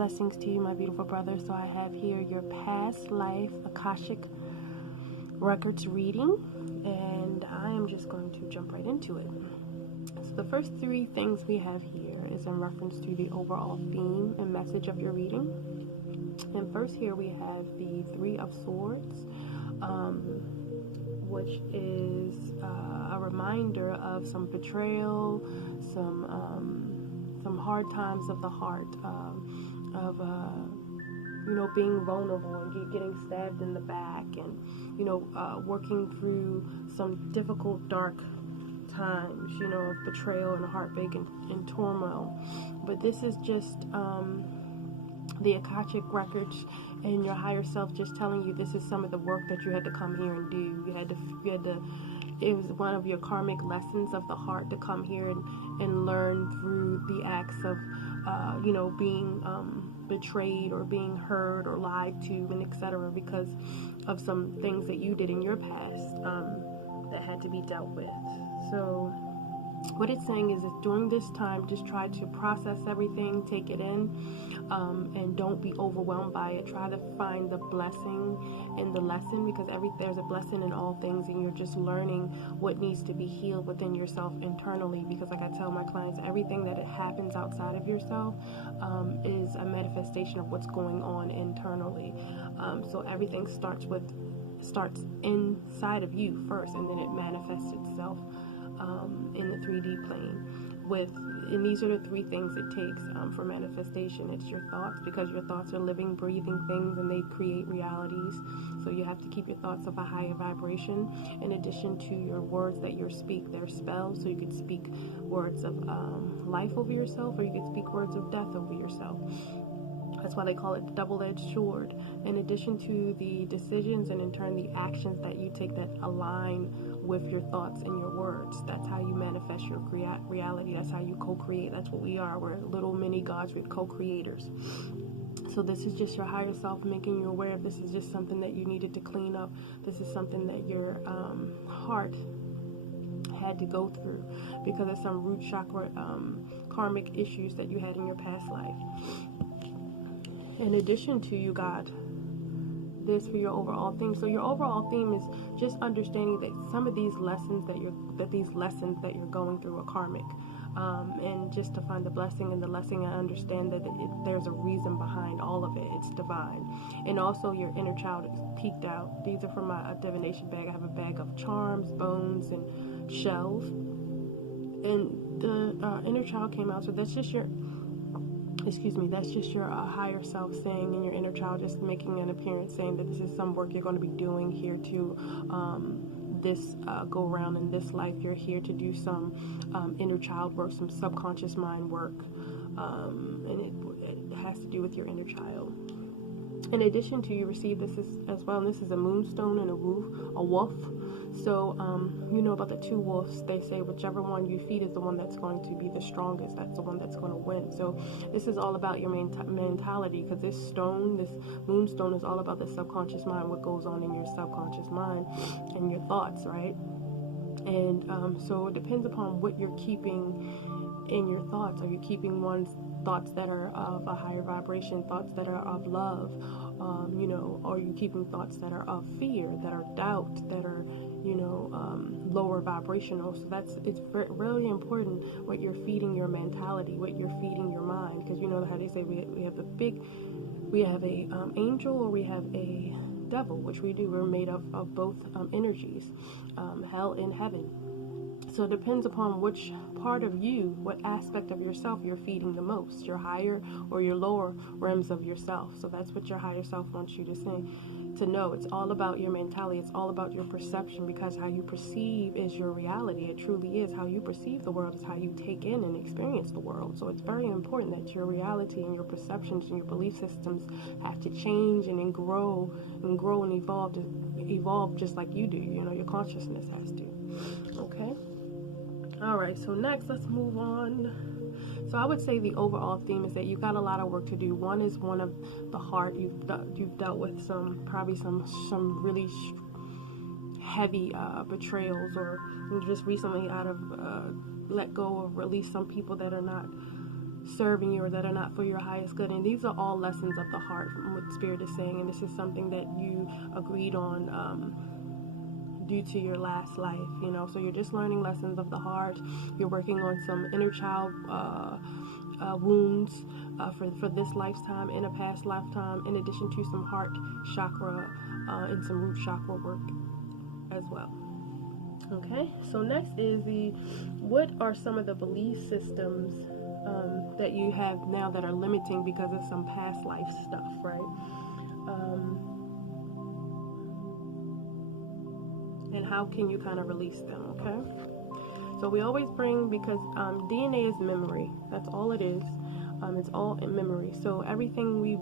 Blessings to you, my beautiful brother. So I have here your past life akashic records reading, and I am just going to jump right into it. So the first three things we have here is in reference to the overall theme and message of your reading. And first here we have the Three of Swords, which is a reminder of some betrayal, some hard times of the heart, being vulnerable and getting stabbed in the back, and working through some difficult, dark times, of betrayal and heartbreak and turmoil. But this is just the akashic records and your higher self just telling you this is some of the work that you had to come here and do. You had to it was one of your karmic lessons of the heart to come here and learn through the acts of being betrayed or being hurt or lied to, and etc., because of some things that you did in your past that had to be dealt with. So what it's saying is that during this time, just try to process everything, take it in, and don't be overwhelmed by it. Try to find the blessing in the lesson, because there's a blessing in all things, and you're just learning what needs to be healed within yourself internally. Because like I tell my clients, everything that happens outside of yourself is a manifestation of what's going on internally. So everything starts inside of you first, and then it manifests itself in the 3D plane. And these are the three things it takes for manifestation. It's your thoughts, because your thoughts are living, breathing things, and they create realities. So you have to keep your thoughts of a higher vibration. In addition to your words that you speak, they're spells. So you could speak words of life over yourself, or you could speak words of death over yourself. That's why they call it the double-edged sword. In addition to the decisions and in turn the actions that you take that align with your thoughts and your words, that's how you manifest your reality. That's how you co-create. That's what we are. We're little mini gods. We're co-creators. So this is just your higher self making you aware of this. Is just something that you needed to clean up. This is something that your heart had to go through because of some root chakra karmic issues that you had in your past life. In addition to, you got this for your overall theme. So your overall theme is just understanding that some of these lessons that you're going through are karmic, and just to find the blessing in the lesson and understand that there's a reason behind all of it. It's divine. And also your inner child is peeked out. These are from my divination bag. I have a bag of charms, bones, and shells. And the inner child came out. So that's just your higher self saying, and your inner child just making an appearance, saying that this is some work you're going to be doing here to this go around in this life. You're here to do some inner child work, some subconscious mind work, and it has to do with your inner child. In addition to, you receive this as well, and this is a moonstone and a wolf. So, about the two wolves, they say whichever one you feed is the one that's going to be the strongest. That's the one that's going to win. So this is all about your mentality, because this moonstone is all about the subconscious mind, what goes on in your subconscious mind and your thoughts, right? And so it depends upon what you're keeping in your thoughts. Are you keeping thoughts that are of a higher vibration, thoughts that are of love, or are you keeping thoughts that are of fear, that are doubt, that are lower vibrational? So it's really important what you're feeding your mentality, what you're feeding your mind, because you know how they say we have a angel, or we have a devil, which we do. We're made of both energies, hell and heaven. So it depends upon which part of you, what aspect of yourself you're feeding the most, your higher or your lower realms of yourself. So that's what your higher self wants you to know. It's all about your mentality. It's all about your perception, because how you perceive is your reality. It truly is. How you perceive the world is how you take in and experience the world. So it's very important that your reality and your perceptions and your belief systems have to change and grow and evolve just like you do. Your consciousness has to. Okay? Alright, so next let's move on. So I would say the overall theme is that you've got a lot of work to do. One is one of the heart. You've dealt with some really heavy betrayals, or just recently let go or release some people that are not serving you or that are not for your highest good. And these are all lessons of the heart from what Spirit is saying. And this is something that you agreed on due to your last life, so you're just learning lessons of the heart. You're working on some inner child wounds for this lifetime and a past lifetime, in addition to some heart chakra and some root chakra work as well. Okay, so next is what are some of the belief systems that you have now that are limiting because of some past life stuff, right? And how can you kind of release them, okay? So we always bring, because DNA is memory. That's all it is. It's all in memory. So everything we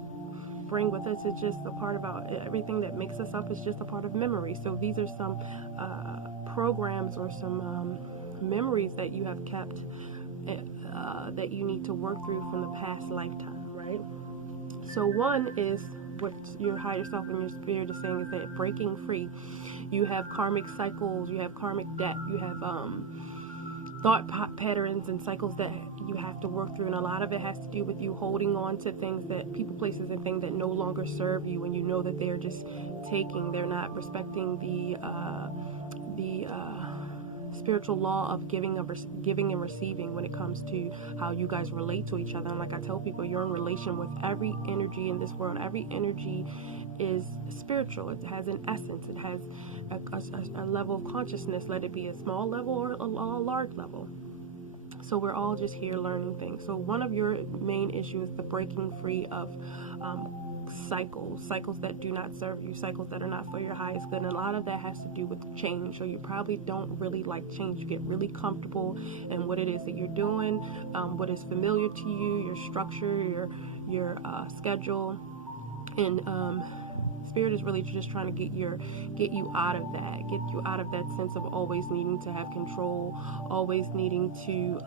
bring with us is just a part of everything that makes us up is just a part of memory. So these are some programs or some memories that you have kept that you need to work through from the past lifetime, right? So one is what your higher self and your spirit is saying is that breaking free. You have karmic cycles, you have karmic debt, you have thought patterns and cycles that you have to work through, and a lot of it has to do with you holding on to things, that people, places, and things that no longer serve you, and you know that they're just taking, they're not respecting the spiritual law of giving and receiving when it comes to how you guys relate to each other. And like I tell people, you're in relation with every energy in this world. Every energy is spiritual. It has an essence. It has a level of consciousness, let it be a small level or a large level. So we're all just here learning things. So one of your main issues is the breaking free of cycles that do not serve you, cycles that are not for your highest good. And a lot of that has to do with change. So you probably don't really like change. You get really comfortable in what it is that you're doing, what is familiar to you, your structure, your schedule. And Spirit is really just trying to get you out of that sense of always needing to have control, always needing to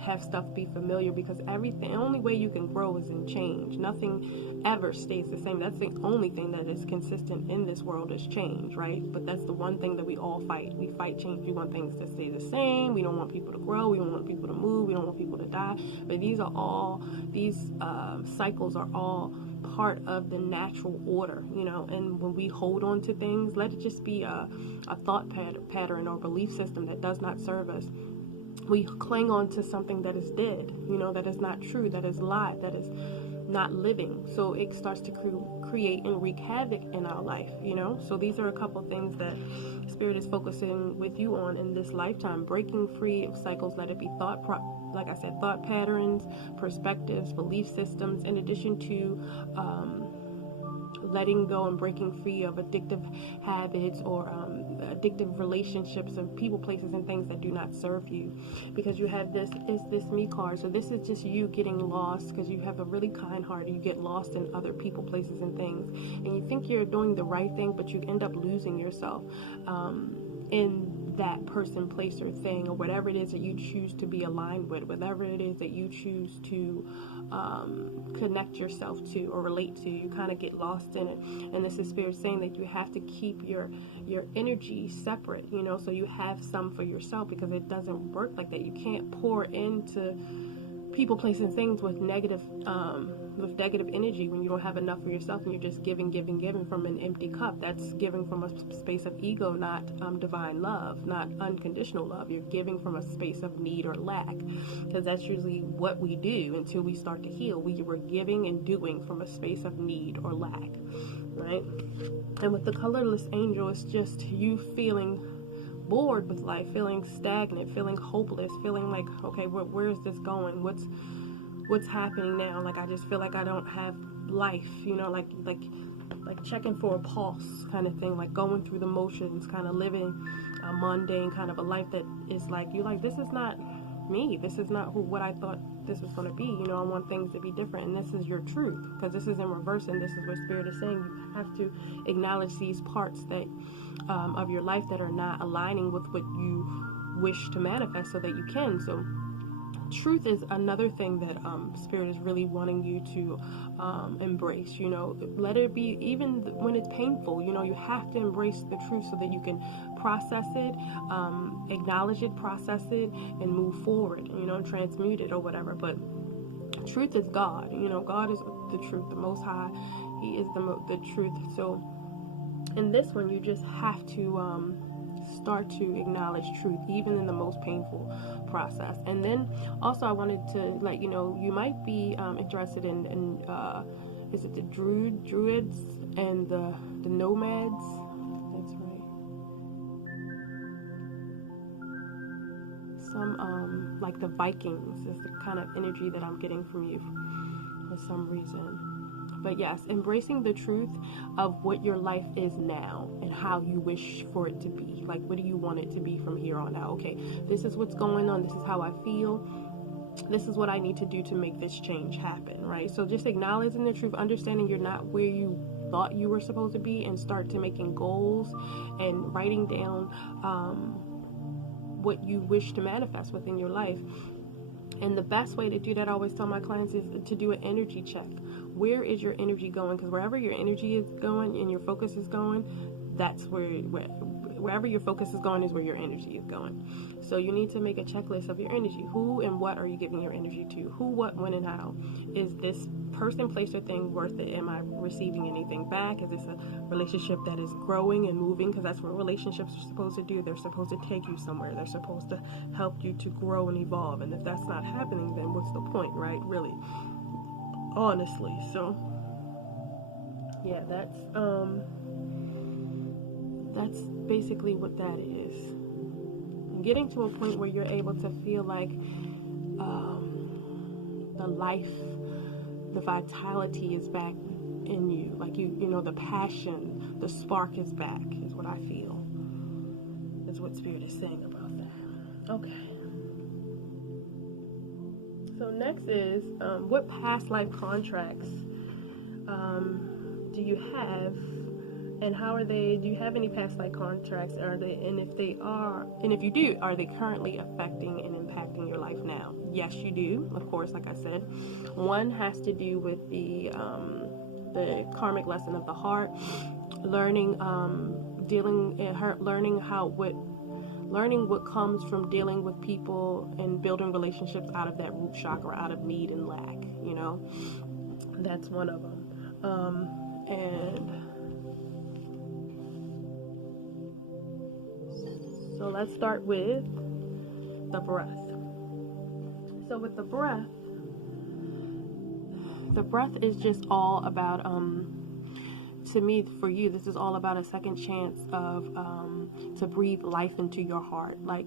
have stuff be familiar, because the only way you can grow is in change. Nothing ever stays the same. That's the only thing that is consistent in this world is change, right? But that's the one thing that we all fight. We fight change. We want things to stay the same. We don't want people to grow. We don't want people to move. We don't want people to die. But these cycles are all part of the natural order, and when we hold on to things, let it just be a thought pattern or belief system that does not serve us. We cling on to something that is dead, that is not true, that is live, that is not living. So it starts to create and wreak havoc in our life, So these are a couple things that Spirit is focusing with you on in this lifetime. Breaking free of cycles, let it be thought patterns, perspectives, belief systems, in addition to letting go and breaking free of addictive habits or addictive relationships and people, places, and things that do not serve you. Because you have this me card. So this is just you getting lost, because you have a really kind heart. You get lost in other people, places, and things. And you think you're doing the right thing, but you end up losing yourself in that person, place, or thing, or whatever it is that you choose to be aligned with, whatever it is that you choose to connect yourself to or relate to. You kind of get lost in it. And this is Spirit saying that you have to keep your energy separate, so you have some for yourself, because it doesn't work like that. You can't pour into people, places, things with negative energy when you don't have enough for yourself, and you're just giving from an empty cup. That's giving from a space of ego, not divine love, not unconditional love. You're giving from a space of need or lack, because that's usually what we do until we start to heal. We're giving and doing from a space of need or lack, right? And with the colorless angel, it's just you feeling bored with life, feeling stagnant, feeling hopeless, feeling like, okay, where is this going? What's happening now? Like, I just feel like I don't have life, like checking for a pulse kind of thing, like going through the motions, kind of living a mundane kind of a life that is like, you're like, this is not me. This is not what I thought this was going to be. I want things to be different, and this is your truth, because this is in reverse, and this is what Spirit is saying. You have to acknowledge these parts that of your life that are not aligning with what you wish to manifest, so that you can. So truth is another thing that Spirit is really wanting you to embrace. Let it be, even when it's painful. You have to embrace the truth so that you can process it, acknowledge it, process it, and move forward, and transmute it or whatever. But truth is God. You know, God is the truth, the Most High. He is the truth. So in this one, you just have to start to acknowledge truth, even in the most painful process. And then also I wanted to let you know, you might be interested in is it the druids and the nomads? That's right. Some like the Vikings is the kind of energy that I'm getting from you for some reason. But yes, embracing the truth of what your life is now and how you wish for it to be. Like, what do you want it to be from here on out? Okay, this is what's going on. This is how I feel. This is what I need to do to make this change happen, right? So just acknowledging the truth, understanding you're not where you thought you were supposed to be, and start to making goals and writing down what you wish to manifest within your life. And the best way to do that, I always tell my clients, is to do an energy check. Where is your energy going? Because wherever your energy is going and your focus is going, that's wherever your focus is going is where your energy is going. So you need to make a checklist of your energy. Who and what are you giving your energy to? Who, what, when, and how? Is this person, place, or thing worth it? Am I receiving anything back? Is this a relationship that is growing and moving? Because that's what relationships are supposed to do. They're supposed to take you somewhere. They're supposed to help you to grow and evolve. And if that's not happening, then what's the point, right? Really, honestly. So yeah, that's basically what that is. Getting to a point where you're able to feel like the life, the vitality is back in you. Like you know, the passion, the spark is back, is what I feel. Is what Spirit is saying about that. Okay. So next is, what past life contracts do you have? And how are they? Do you have any past life contracts? Are they, and if they are, and if you do, are they currently affecting and impacting your life now? Yes, you do. Of course, like I said, one has to do with the karmic lesson of the heart, learning learning what comes from dealing with people and building relationships out of that root chakra, out of need and lack. You know, that's one of them. And so let's start with the breath. So with the breath is just all about, to me, for you, this is all about a second chance of to breathe life into your heart. Like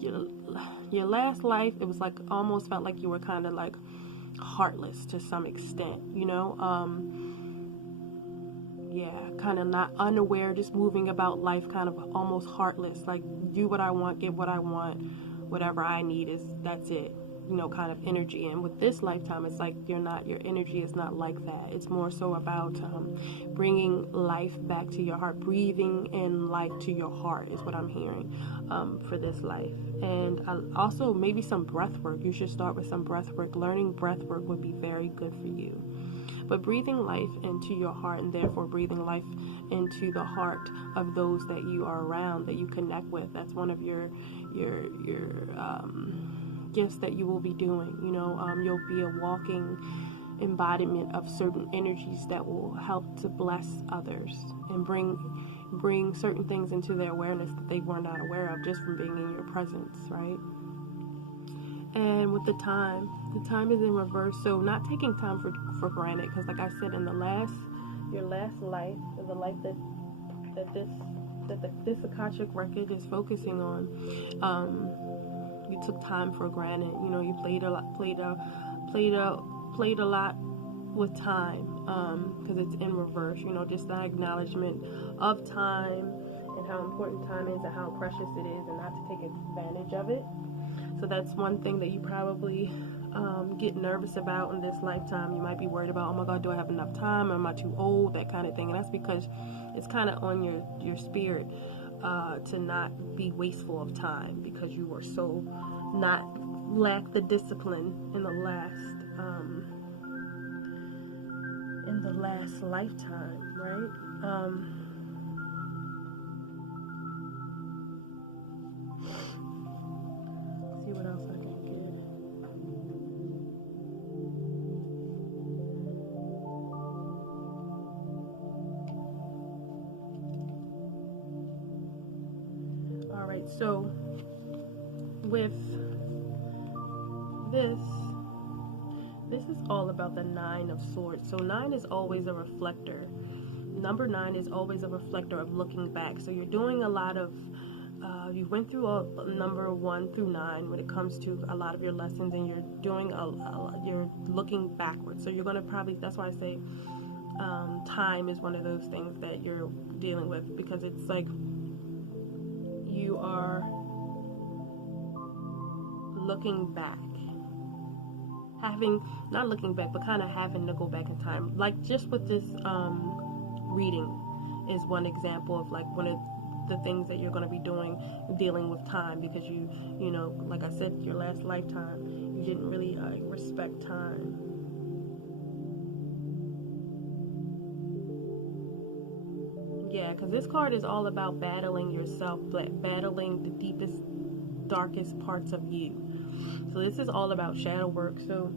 your last life, it was like almost felt like you were kind of like heartless to some extent, you know. Kind of not unaware, just moving about life kind of almost heartless, like do what I want, get what I want, whatever I need that's it, you know, kind of energy. And with this lifetime, it's like your energy is not like that. It's more so about bringing life back to your heart, breathing in life to your heart is what I'm hearing for this life. And also maybe some breath work. You should start with some breath work. Learning breath work would be very good for you. But breathing life into your heart, and therefore breathing life into the heart of those that you are around, that you connect with, that's one of your gifts that you will be doing. You know, you'll be a walking embodiment of certain energies that will help to bless others and bring certain things into their awareness that they were not aware of just from being in your presence, right? And with the time is in reverse, so not taking time for granted, because like I said, in your last life, the life that this akashic record is focusing on, you took time for granted. You know, you played a lot with time, because it's in reverse. You know, just the acknowledgement of time and how important time is and how precious it is, and not to take advantage of it. So that's one thing that you probably get nervous about in this lifetime. You might be worried about, oh my God, do I have enough time? Am I too old? That kind of thing. And that's because it's kind of on your spirit to not be wasteful of time, because you were so lack the discipline in the last lifetime, right? See what else I can get. So with this is all about the 9 of Swords. So 9 is always a reflector. Number 9 is always a reflector of looking back. So you're doing a lot of you went through number 1 through 9 when it comes to a lot of your lessons, and you're doing you're looking backwards. So you're going to probably, that's why I say time is one of those things that you're dealing with, because it's like you are looking back, not looking back, but kind of having to go back in time. Like just with this reading is one example of like one of the things that you're going to be doing, dealing with time, because you know, like I said, your last lifetime, you didn't really respect time. Yeah, because this card is all about battling yourself, battling the deepest, darkest parts of you. So this is all about shadow work. So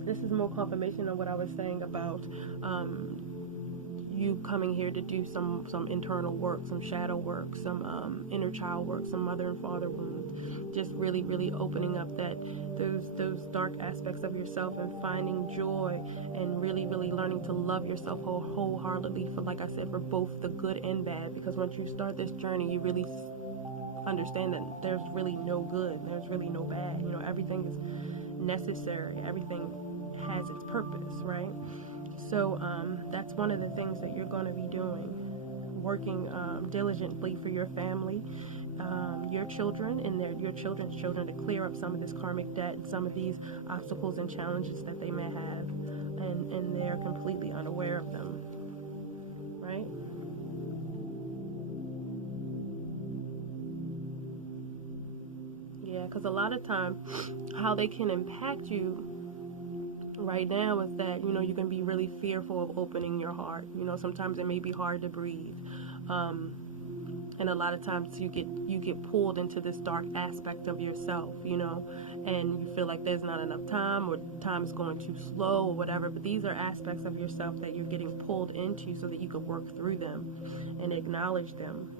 this is more confirmation of what I was saying about you coming here to do some internal work, some shadow work, some inner child work, some mother and father wounds. Just really, really opening up those dark aspects of yourself and finding joy, and really, really learning to love yourself wholeheartedly, for, like I said, for both the good and bad. Because once you start this journey, you really understand that there's really no good, there's really no bad. You know, everything is necessary, everything has its purpose, right? So that's one of the things that you're going to be doing, working diligently for your family, your children, and your children's children, to clear up some of this karmic debt and some of these obstacles and challenges that they may have, and they're completely unaware of them, right? Yeah, because a lot of time, how they can impact you right now is that, you know, you can be really fearful of opening your heart. You know, sometimes it may be hard to breathe, and a lot of times you get pulled into this dark aspect of yourself, you know, and you feel like there's not enough time, or time is going too slow, or whatever. But these are aspects of yourself that you're getting pulled into so that you can work through them and acknowledge them.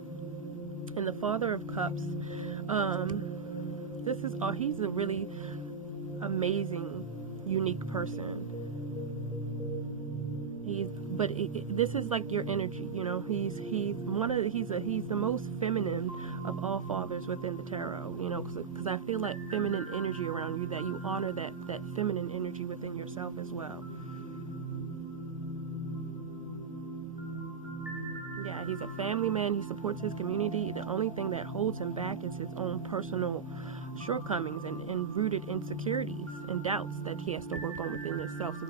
And the Father of Cups, this is he's a really amazing, unique person. This is like your energy, you know. He's the most feminine of all fathers within the tarot, you know, because I feel like feminine energy around you, that you honor that feminine energy within yourself as well. Yeah, he's a family man. He supports his community. The only thing that holds him back is his own personal shortcomings and rooted insecurities and doubts that he has to work on within himself. So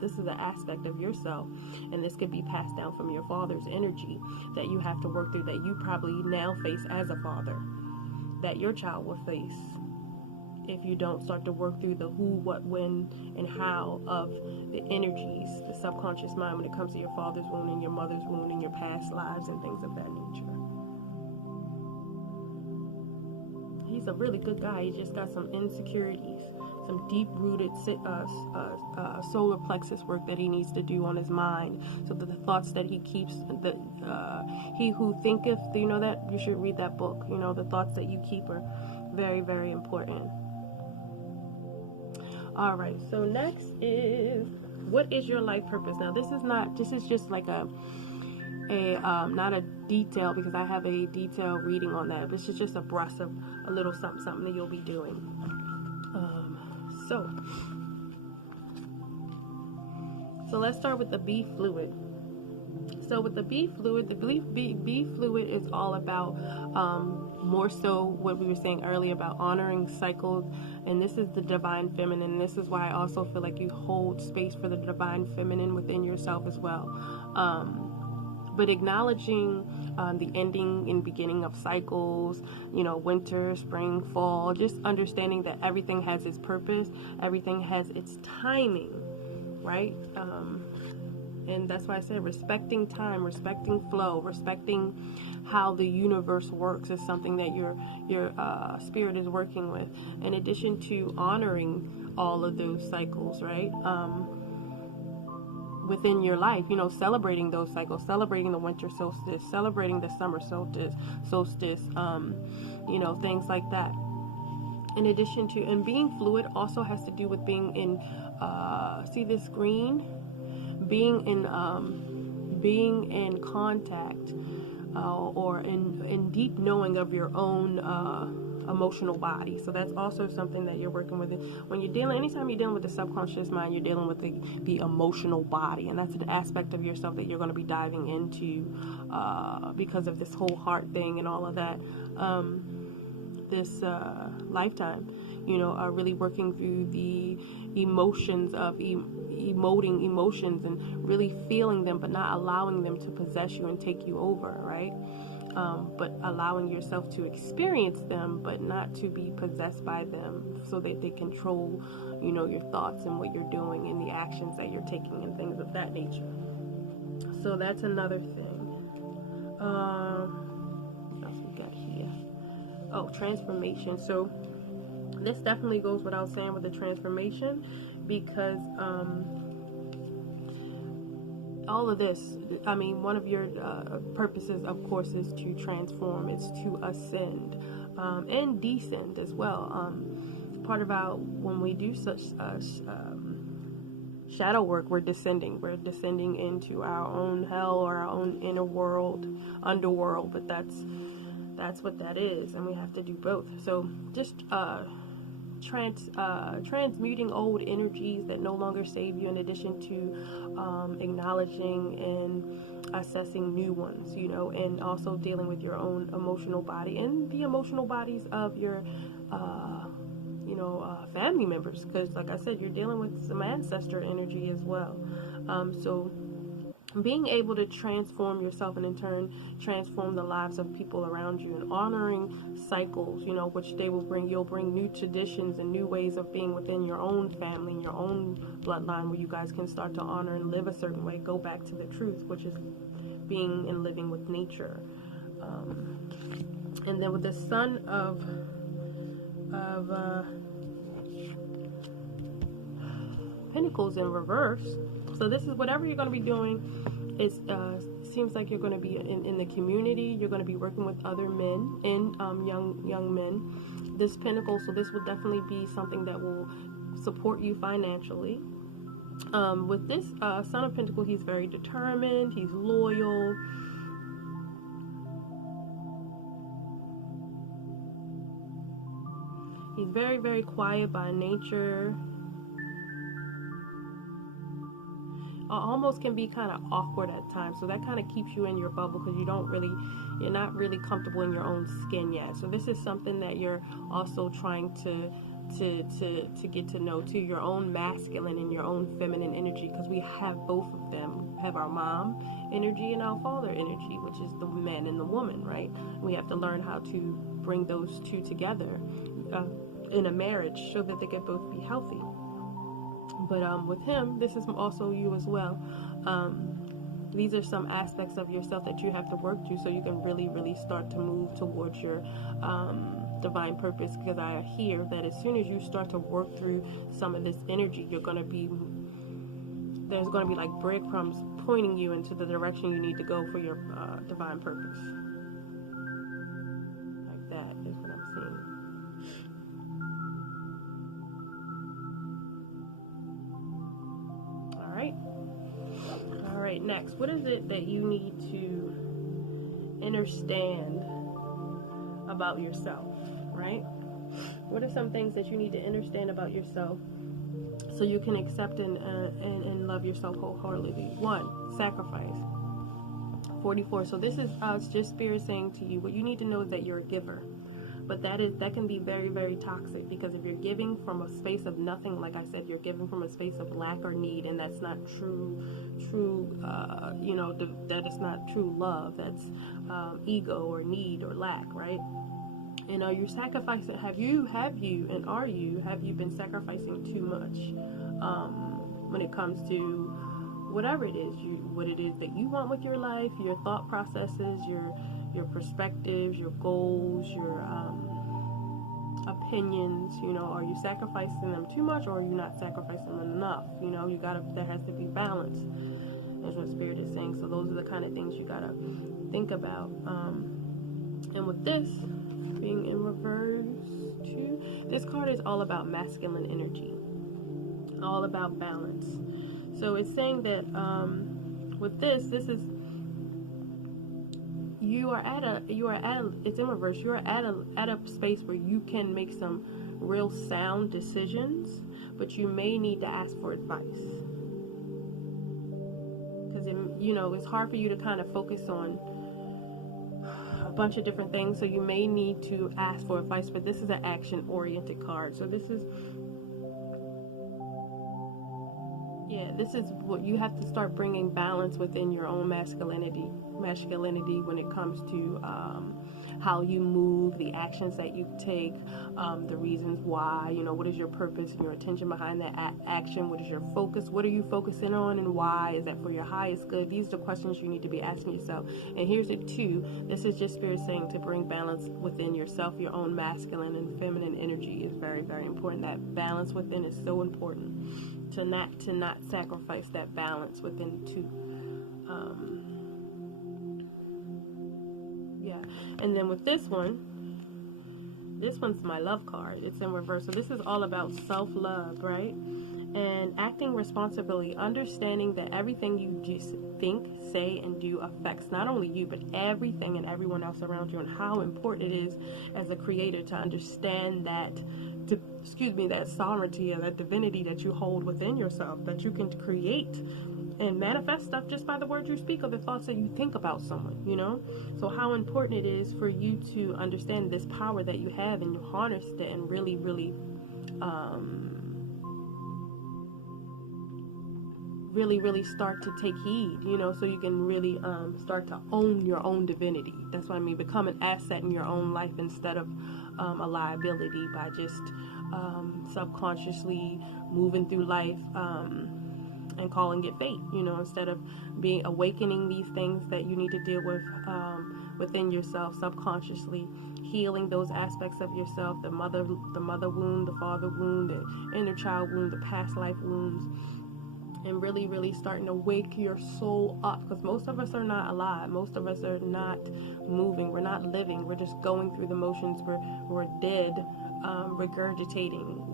this is an aspect of yourself, and this could be passed down from your father's energy that you have to work through, that you probably now face as a father, that your child will face if you don't start to work through the who, what, when, and how of the energies, the subconscious mind, when it comes to your father's wound and your mother's wound and your past lives and things of that nature. He's a really good guy. He just got some insecurities, some deep-rooted solar plexus work that he needs to do on his mind, so that the thoughts that he keeps, he who thinketh, do you know that? You should read that book. You know, the thoughts that you keep are very, very important. All right, so next is, what is your life purpose? Now, this is just like a not a detail, because I have a detailed reading on that. This is just a brush of a little something that you'll be doing. So let's start with the bee fluid. So with the bee fluid, bee fluid is all about more so what we were saying earlier about honoring cycles, and this is the divine feminine. This is why I also feel like you hold space for the divine feminine within yourself as well. But acknowledging the ending and beginning of cycles, you know, winter, spring, fall, just understanding that everything has its purpose, everything has its timing, right? And that's why I said respecting time, respecting flow, respecting how the universe works is something that your spirit is working with, in addition to honoring all of those cycles, right? within your life, celebrating those cycles, celebrating the winter solstice, celebrating the summer solstice, things like that. In addition to, and being fluid also has to do with being in, see this green, being in contact, or in deep knowing of your own emotional body. So that's also something that you're working with. When you're dealing, anytime you're dealing with the subconscious mind, you're dealing with the emotional body, and that's an aspect of yourself that you're going to be diving into because of this whole heart thing and all of that. This lifetime, really working through the emotions of emoting emotions and really feeling them, but not allowing them to possess you and take you over, right? But allowing yourself to experience them, but not to be possessed by them, so that they control, your thoughts and what you're doing and the actions that you're taking and things of that nature. So that's another thing. What else we got here? Oh, transformation. So this definitely goes without saying with the transformation, because all of this, one of your purposes, of course, is to transform. It's to ascend and descend as well. Part about when we do such shadow work, we're descending into our own hell or our own inner world, underworld. But that's what that is, and we have to do both. So just transmuting old energies that no longer save you, in addition to acknowledging and assessing new ones, and also dealing with your own emotional body and the emotional bodies of your family members, because like I said, you're dealing with some ancestor energy as well. So being able to transform yourself and in turn transform the lives of people around you, and honoring cycles, which you'll bring new traditions and new ways of being within your own family and your own bloodline, where you guys can start to honor and live a certain way, go back to the truth, which is being and living with nature. And then with the Son of Pentacles in reverse. So this is whatever you're going to be doing. It seems like you're going to be in the community. You're going to be working with other men and young men. This Pentacle, so this will definitely be something that will support you financially. With this Son of Pentacles, he's very determined. He's loyal. He's very, very quiet by nature. Almost can be kind of awkward at times, so that kind of keeps you in your bubble, because you're not really comfortable in your own skin yet. So this is something that you're also trying to get to know too, your own masculine and your own feminine energy, because we have both of them. We have our mom energy and our father energy, which is the man and the woman, right? We have to learn how to bring those two together in a marriage so that they can both be healthy. But with him, this is also you as well. These are some aspects of yourself that you have to work through, so you can really, really start to move towards your divine purpose. Because I hear that as soon as you start to work through some of this energy, there's going to be like breadcrumbs pointing you into the direction you need to go for your divine purpose. Like that is what I'm seeing. All right, next, what is it that you need to understand about yourself, right? What are some things that you need to understand about yourself so you can accept and love yourself wholeheartedly? 1, sacrifice. 44. So this is just Spirit saying to you, what you need to know is that you're a giver. But that can be very, very toxic, because if you're giving from a space of nothing, like I said, you're giving from a space of lack or need, and that's not true. That is not true love. That's ego or need or lack, right? And are you sacrificing? Have you been sacrificing too much when it comes to whatever it is, what it is that you want with your life, your thought processes, your perspectives, your goals, your opinions. You know, are you sacrificing them too much, or are you not sacrificing them enough? You know, there has to be balance. That's what Spirit is saying. So those are the kind of things you gotta think about. And with this being in reverse too, this card is all about masculine energy, all about balance. So it's saying that with this is it's in reverse. You are at a space where you can make some real sound decisions, but you may need to ask for advice, because it's hard for you to kind of focus on a bunch of different things. So you may need to ask for advice. But this is an action-oriented card. So this is what you have to start bringing balance within your own masculinity when it comes to how you move, the actions that you take, the reasons why, what is your purpose and your intention behind that action, what is your focus, what are you focusing on, and why is that for your highest good? These are the questions you need to be asking yourself. And here's it too, this is just Spirit saying to bring balance within yourself. Your own masculine and feminine energy is very, very important. That balance within is so important, to not sacrifice that balance within too. And then with this one's my love card. It's in reverse. So this is all about self-love, right? And acting responsibility, understanding that everything you just think, say, and do affects not only you, but everything and everyone else around you, and how important it is as a creator to understand that, that sovereignty and that divinity that you hold within yourself, that you can create and manifest stuff just by the words you speak or the thoughts that you think about someone, So how important it is for you to understand this power that you have, and you harness it and really, really, really start to take heed, so you can really start to own your own divinity. That's what I mean. Become an asset in your own life instead of a liability by just subconsciously moving through life and calling it fate, instead of awakening these things that you need to deal with within yourself subconsciously, healing those aspects of yourself, the mother wound, the father wound, the inner child wound, the past life wounds, and really, really starting to wake your soul up, because most of us are not alive. Most of us are not moving. We're not living. We're just going through the motions. We're dead, regurgitating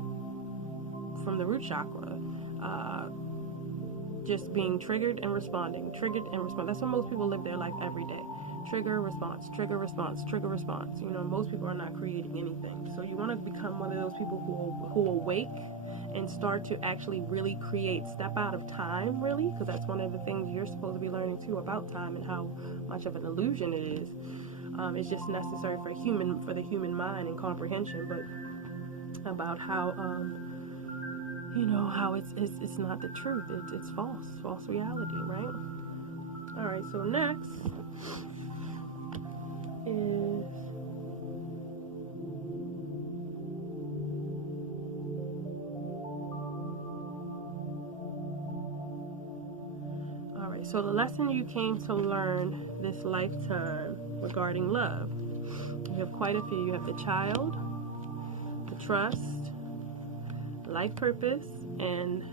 from the root chakra, just being triggered and responding. That's what most people live their life every day. Trigger, response, trigger, response, trigger, response. Most people are not creating anything. So you want to become one of those people who awake and start to actually really create. Step out of time, really, because that's one of the things you're supposed to be learning too about time and how much of an illusion it is. It's just necessary for the human mind and comprehension, but about how how it's not the truth. It's false reality, right? All right. So next is so the lesson you came to learn this lifetime regarding love. You have quite a few. You have the child, the trust, life purpose, and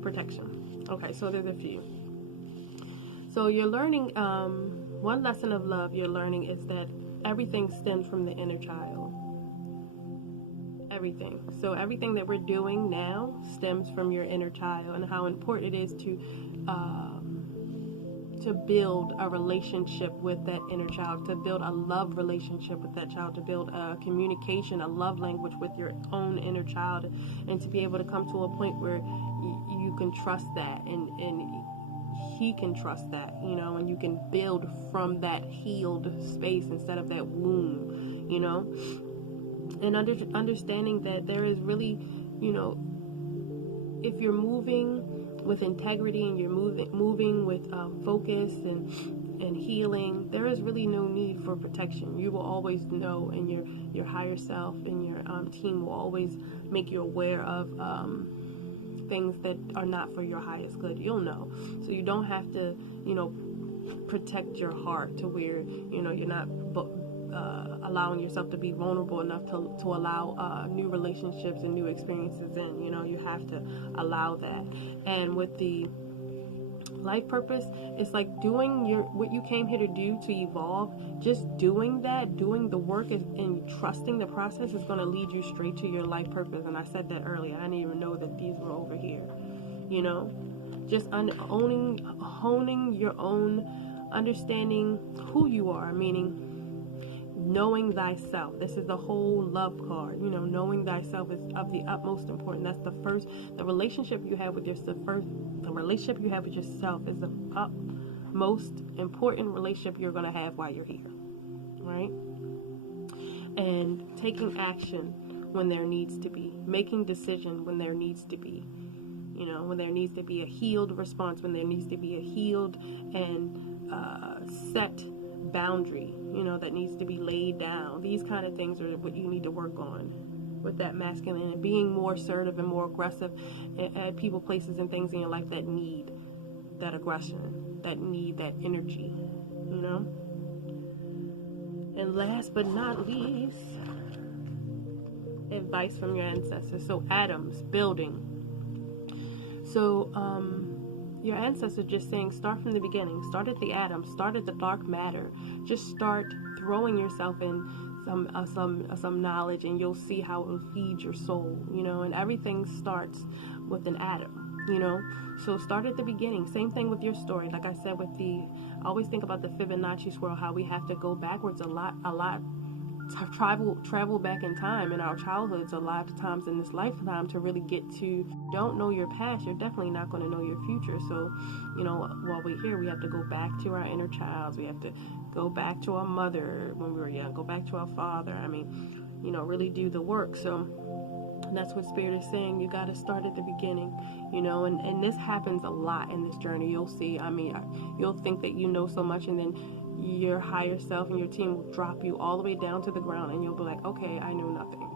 protection. Okay, so there's a few. So you're learning, one lesson of love you're learning is that everything stems from the inner child. Everything. So everything that we're doing now stems from your inner child, and how important it is to build a relationship with that inner child, to build a love relationship with that child, to build a communication, a love language with your own inner child, and to be able to come to a point where you can trust that, and he can trust that, and you can build from that healed space instead of that wound, and understanding that there is really, if you're moving with integrity and you're moving with focus and healing, there is really no need for protection. You will always know, and your higher self and your team will always make you aware of things that are not for your highest good. You'll know. So you don't have to, protect your heart to where, you're not allowing yourself to be vulnerable enough to allow new relationships and new experiences in. You have to allow that. And with the life purpose, it's like doing what you came here to do, to evolve. Just doing that, doing the work and trusting the process is going to lead you straight to your life purpose. And I said that earlier. I didn't even know that these were over here. Just honing your own understanding who you are, meaning knowing thyself. This is the whole love card. Knowing thyself is of the utmost importance. That's the relationship you have with yourself. The relationship you have with yourself is the utmost important relationship you're going to have while you're here, right? And taking action when there needs to be, making decision when there needs to be, when there needs to be a healed response, when there needs to be a healed and set boundary, that needs to be laid down. These kind of things are what you need to work on with that masculine, and being more assertive and more aggressive at people, places, and things in your life that need that aggression, that need that energy, And last but not least, advice from your ancestors. So atoms, building. So your ancestors just saying, start from the beginning, start at the atom, start at the dark matter. Just start throwing yourself in some knowledge, and you'll see how it will feed your soul, and everything starts with an atom, so start at the beginning. Same thing with your story. Like I said, I always think about the Fibonacci squirrel, how we have to go backwards a lot, travel back in time in our childhoods a lot of times in this lifetime to really get to. Don't know your past, you're definitely not going to know your future. So while we're here, we have to go back to our inner child. We have to go back to our mother when we were young, go back to our father. Really do the work. So that's what Spirit is saying. You got to start at the beginning, and this happens a lot in this journey. You'll see. You'll think that you know so much, and then your higher self and your team will drop you all the way down to the ground, and you'll be like, okay, I know nothing.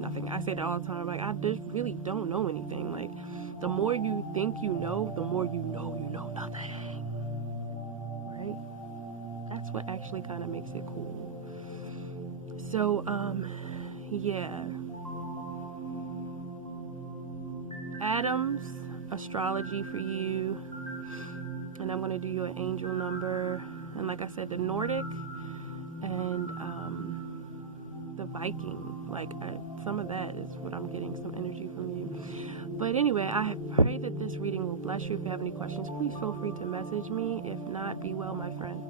Nothing. I say that all the time. Like, I just really don't know anything. Like, the more you think you know, the more you know nothing. Right? That's what actually kind of makes it cool. So, yeah. Atoms, astrology for you. And I'm going to do you an angel number. And like I said, the Nordic and the Viking. Some of that is what I'm getting, some energy from you. But anyway, I pray that this reading will bless you. If you have any questions, please feel free to message me. If not, be well, my friend.